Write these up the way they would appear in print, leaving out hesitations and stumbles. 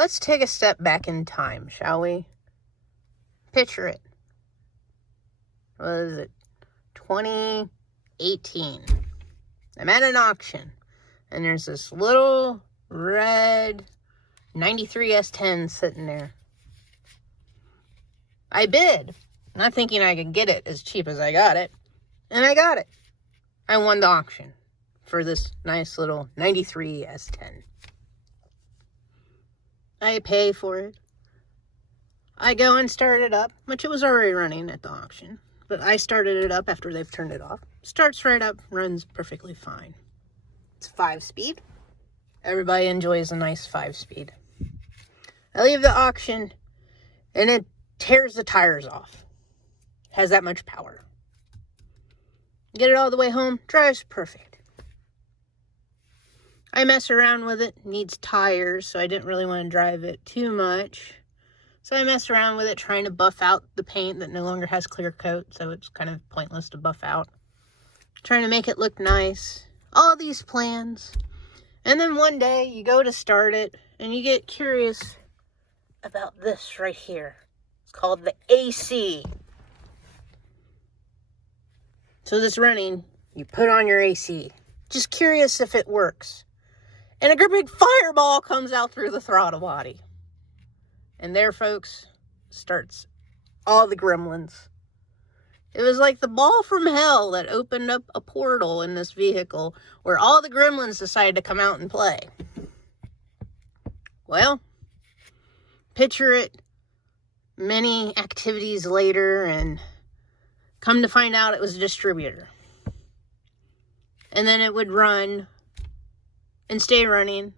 let's take a step back in time, shall we? Picture it. What is it? 2018. I'm at an auction, and there's this little red 93 S10 sitting there. I bid, not thinking I could get it as cheap as I got it, and I got it. I won the auction for this nice little 93 S10. I pay for it. I go and start it up, which it was already running at the auction, but I started it up after they've turned it off. Starts right up, runs perfectly fine. It's 5-speed. Everybody enjoys a nice 5-speed. I leave the auction, and it tears the tires off. Has that much power. Get it all the way home, drives perfect. I mess around with it, needs tires, so I didn't really want to drive it too much. So I messed around with it, trying to buff out the paint that no longer has clear coat, so it's kind of pointless to buff out. Trying to make it look nice. All these plans. And then one day, you go to start it, and you get curious about this right here. It's called the AC. So this running, you put on your AC. Just curious if it works. And a great big fireball comes out through the throttle body. And there, folks, starts all the gremlins. It was like the ball from hell that opened up a portal in this vehicle where all the gremlins decided to come out and play. Well, picture it many activities later, and come to find out it was a distributor. And then it would run and stay running.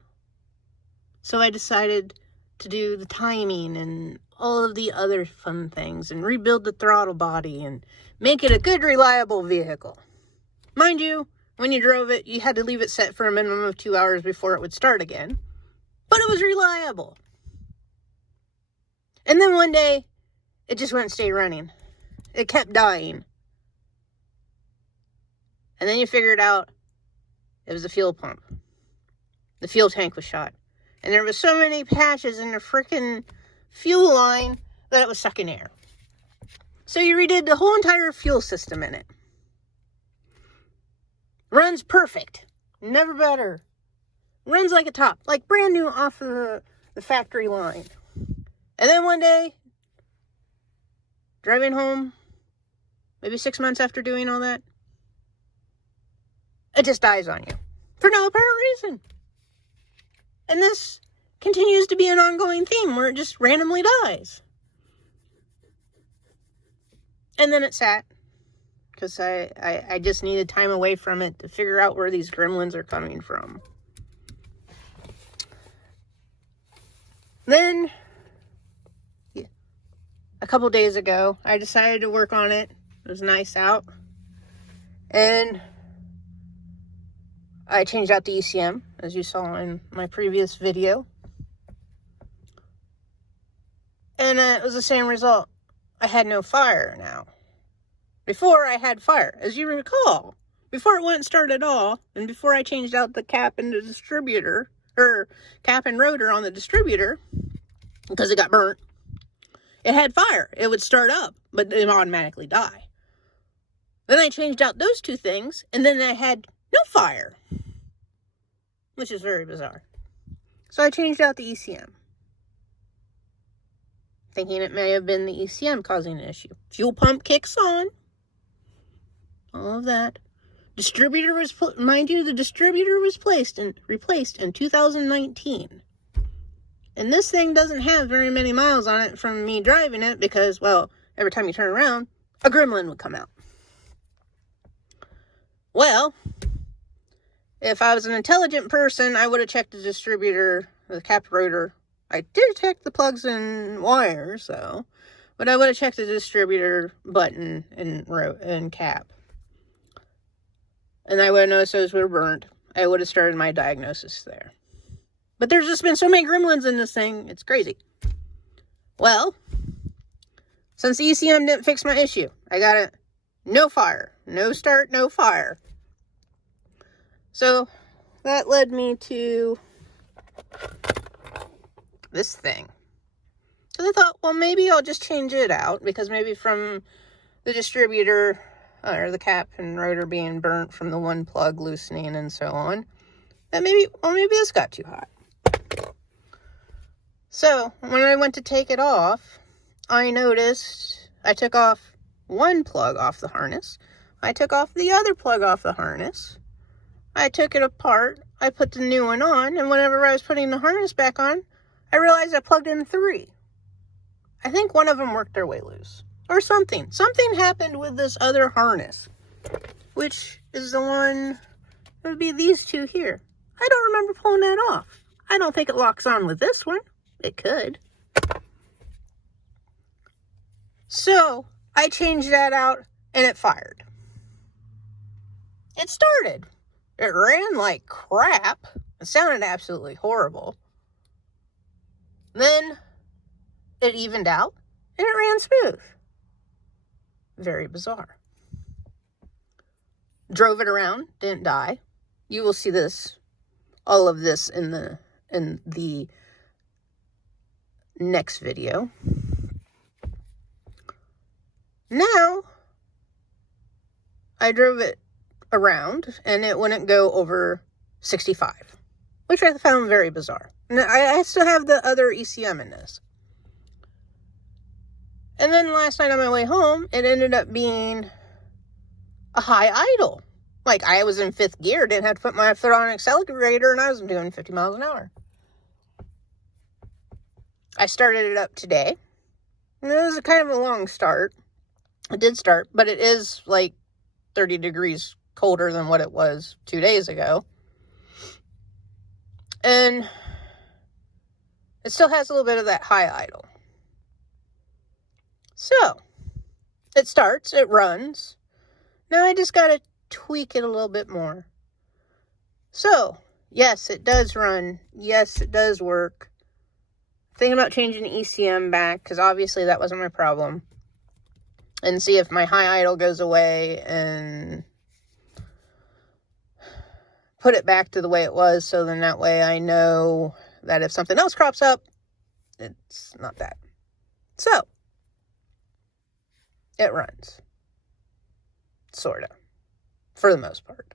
So I decided to do the timing and all of the other fun things and rebuild the throttle body and make it a good, reliable vehicle. Mind you, when you drove it, you had to leave it set for a minimum of 2 hours before it would start again. But it was reliable. And then one day, it just wouldn't stay running. It kept dying. And then you figured out it was the fuel pump. The fuel tank was shot. And there was so many patches in the frickin' fuel line that it was sucking air. So you redid the whole entire fuel system in it. Runs perfect. Never better. Runs like a top. Like brand new off of the factory line. And then one day, driving home, maybe 6 months after doing all that, it just dies on you. For no apparent reason. And this continues to be an ongoing theme where it just randomly dies. And then it sat. Because I just needed time away from it to figure out where these gremlins are coming from. Then, a couple days ago, I decided to work on it. It was nice out. And I changed out the ECM, as you saw in my previous video. And it was the same result. I had no fire now. Before, I had fire. As you recall, before it wouldn't start at all, and before I changed out the cap and the distributor, or cap and rotor on the distributor, because it got burnt, it had fire. It would start up, but it would automatically die. Then I changed out those two things, and then I had no fire. Which is very bizarre. So I changed out the ECM. Thinking it may have been the ECM causing an issue. Fuel pump kicks on. All of that. Distributor was, mind you, the distributor was replaced in 2019. And this thing doesn't have very many miles on it from me driving it because, well, every time you turn around, a gremlin would come out. Well, if I was an intelligent person, I would have checked the distributor, the cap rotor. I did check the plugs and wires, though. But I would have checked the distributor button and cap. And I would have noticed those were burnt. I would have started my diagnosis there. But there's just been so many gremlins in this thing, it's crazy. Well, since the ECM didn't fix my issue, I got it. No fire. No start, no fire. So, that led me to this thing. So I thought, well, maybe I'll just change it out, because maybe from the distributor, or the cap and rotor being burnt from the one plug loosening and so on, that maybe this got too hot. So when I went to take it off, I noticed I took off one plug off the harness. I took off the other plug off the harness. I took it apart. I put the new one on, and whenever I was putting the harness back on, I realized I plugged in 3. I think one of them worked their way loose. Or something. Something happened with this other harness, which is the one, it would be these two here. I don't remember pulling that off. I don't think it locks on with this one. It could. So I changed that out, and it fired. It started. It ran like crap. It sounded absolutely horrible. Then it evened out, and it ran smooth. Very bizarre. Drove it around, didn't die. You will see this, all of this in the next video. Now, I drove it around, and it wouldn't go over 65, which I found very bizarre. And I still have the other ECM in this. And then last night on my way home, it ended up being a high idle. Like, I was in 5th gear, didn't have to put my foot on an accelerator, and I was doing 50 miles an hour. I started it up today. And it was kind of a long start. It did start, but it is like 30 degrees colder than what it was 2 days ago. And it still has a little bit of that high idle. So, it starts, it runs. Now I just got to tweak it a little bit more. So, yes, it does run. Yes, it does work. Thinking about changing the ECM back, because obviously that wasn't my problem. And see if my high idle goes away and put it back to the way it was, so then that way I know that if something else crops up, it's not that. So, it runs. Sorta. For the most part.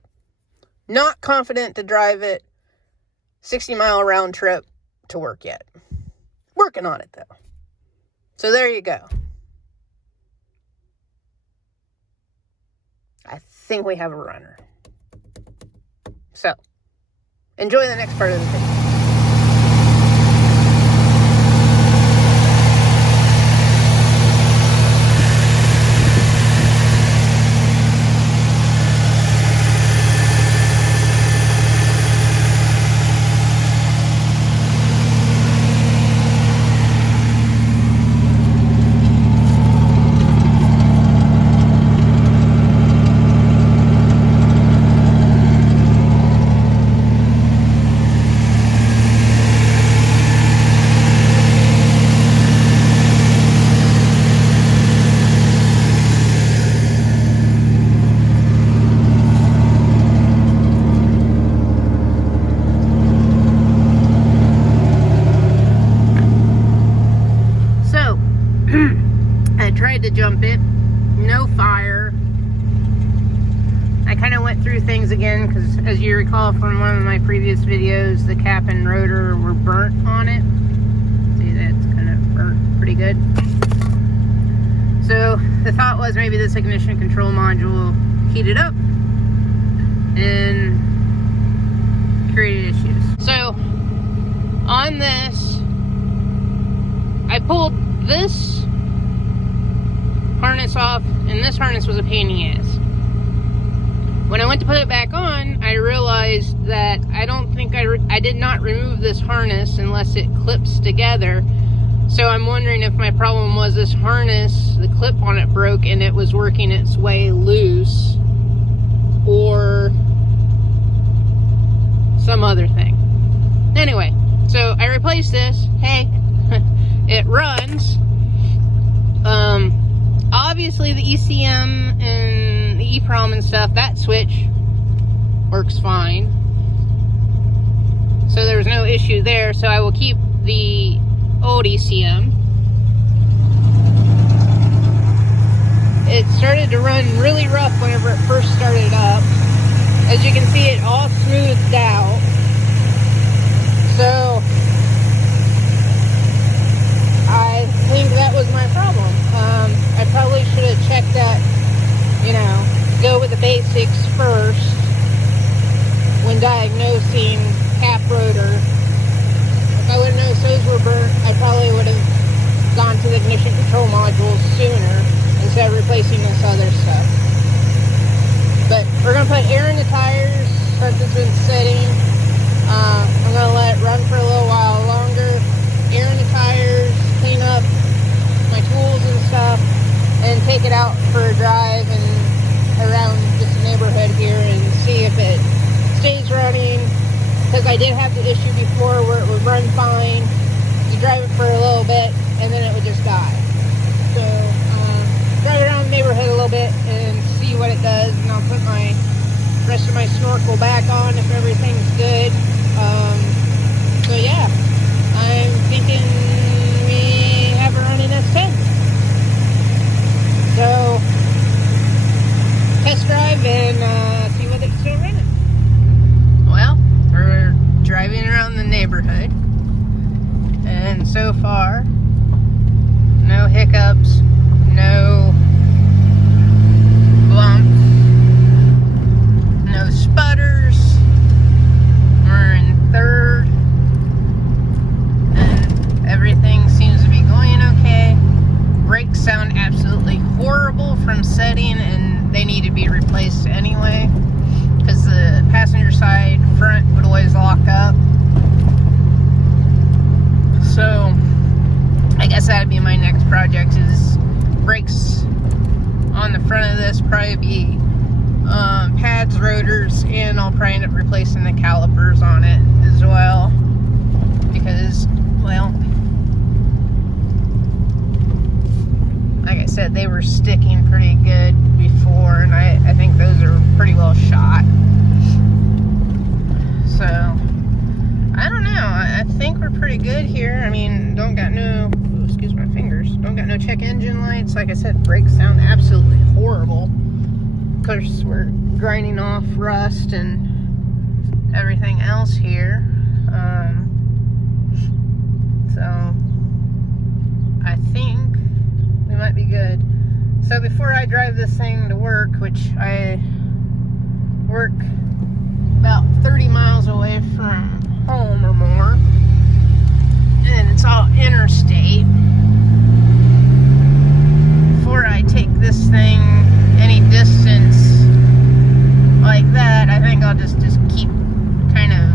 Not confident to drive it 60-mile round trip to work yet. Working on it, though. So there you go. I think we have a runner. So, enjoy the next part of the video. To jump it, no fire. I kind of went through things again because, as you recall from one of my previous videos, the cap and rotor were burnt on it. See, that's kind of burnt pretty good. So the thought was maybe this ignition control module heated up and created issues. So on this, I pulled this harness off, and this harness was a pain in the ass. When I went to put it back on, I realized that I don't think I did not remove this harness unless it clips together. So I'm wondering if my problem was this harness, the clip on it broke and it was working its way loose, or some other thing. Anyway, so I replaced this. Hey, it runs. Obviously the ECM and the EEPROM and stuff, that switch works fine. So there's no issue there. So I will keep the old ECM. It started to run really rough whenever it first started up. As you can see, it all smoothed out. So I think that was my problem. I probably should have checked that, you know, go with the basics first when diagnosing cap rotor. If I would have noticed those were burnt, I probably would have gone to the ignition control modules sooner instead of replacing this other stuff. But we're going to put air in the tires since it's been sitting. I'm going to let it run for a little while longer. Air in the tires, clean up my tools and stuff, and take it out for a drive and around just the neighborhood here and see if it stays running. Because I did have the issue before where it would run fine, you drive it for a little bit, and then it would just die. So, drive around the neighborhood a little bit and see what it does, and I'll put my rest of my snorkel back on if everything's good. So yeah, I'm thinking we have a running S10. So, test drive and see whether it's still running. Well, we're driving around the neighborhood, and so far, no hiccups, no bumps, no sputters. We're in third, and everything seems to be going okay. Brakes sound absolutely horrible from setting, and they need to be replaced anyway, because the passenger side front would always lock up. So I guess that'd be my next project, is brakes on the front of this, probably be pads, rotors, and I'll probably end up replacing the calipers on it as well, because, well, like I said, they were sticking pretty good before, and I think those are pretty well shot. So I don't know, I think we're pretty good here. I mean, don't got no, excuse my fingers, don't got no check engine lights. Like I said, brakes sound absolutely horrible. Of course, we're grinding off rust and everything else here. So I think we might be good. So before I drive this thing to work, which I work about 30 miles away from home or more, and it's all interstate, before I take this thing any distance like that, I think I'll just keep kind of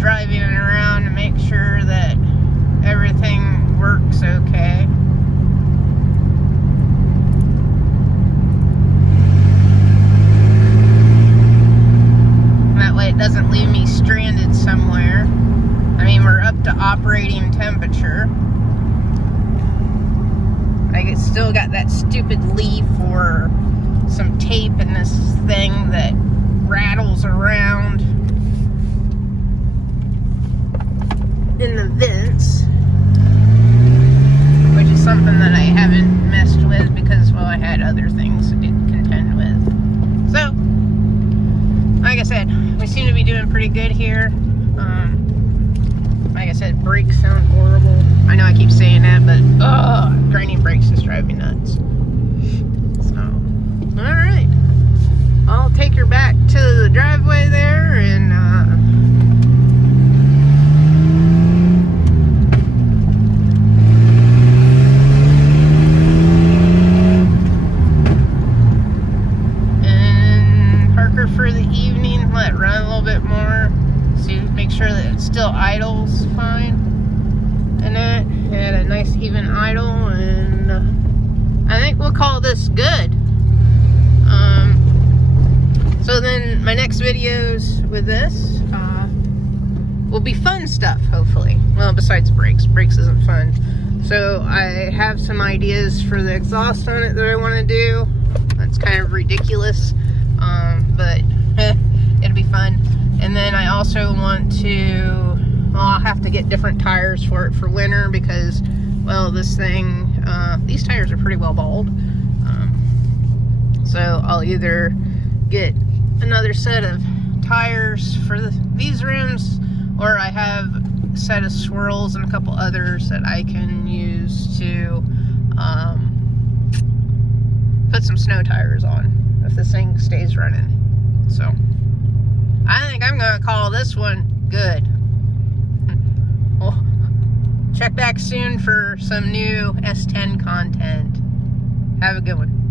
driving it around to make sure that everything works okay. That way it doesn't leave me stranded somewhere. I mean, we're up to operating temperature. Like, it's still got that stupid leaf or some tape in this thing that rattles around in the vents, which is something that I haven't messed with because, well, I had other things to contend with. So, like I said, we seem to be doing pretty good here. Like I said, brakes sound horrible. I know I keep saying that, but grinding brakes just drive me nuts. So, alright. I'll take her back to the driveway there and park her for the evening, let it run a little bit more. See, make sure that it still idles fine, and that had a nice even idle, and I think we'll call this good. So then my next videos with this will be fun stuff, hopefully. Well, besides brakes isn't fun. So I have some ideas for the exhaust on it that I want to do. That's kind of ridiculous, but it'll be fun. And then I also want to I'll have to get different tires for it for winter because, well, this thing, these tires are pretty well balled. So I'll either get another set of tires for these rims, or I have a set of swirls and a couple others that I can use to put some snow tires on if this thing stays running. So I think I'm gonna call this one good. Well, check back soon for some new S10 content. Have a good one.